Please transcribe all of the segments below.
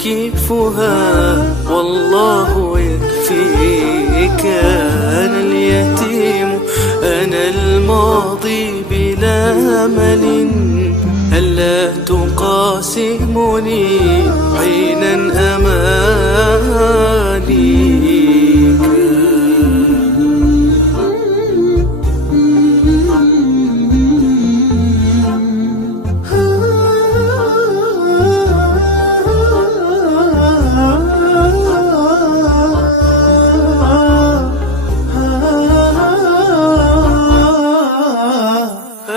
تكيفها والله يكفيك. أنا اليتيم أنا الماضي بلا أمل، ألا تقاسمني عينا أمانيك.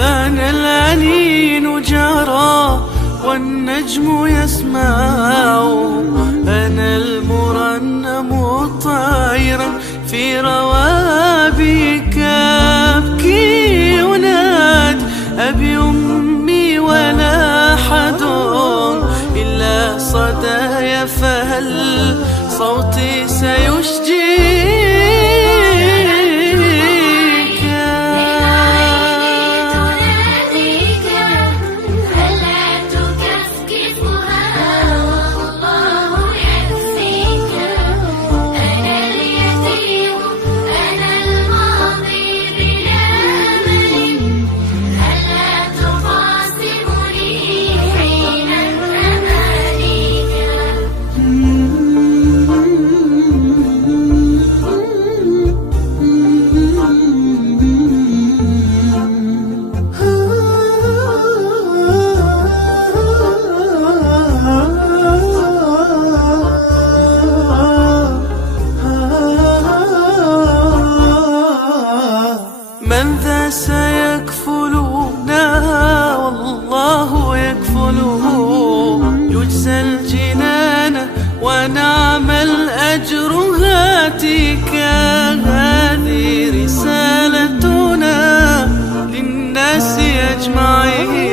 أنا الأنين جرى والنجم يسمع، أنا المرنم طائرا في روابيك. أبكي أنادي أبي أمي ولا أحد إلا صدايا، فهل صوتي سيشجيك؟ من ذا سيكفلنا والله يكفله، يجزى الجنان ونعم الأجر هاتيك. هذه رسالتنا للناس أجمعين.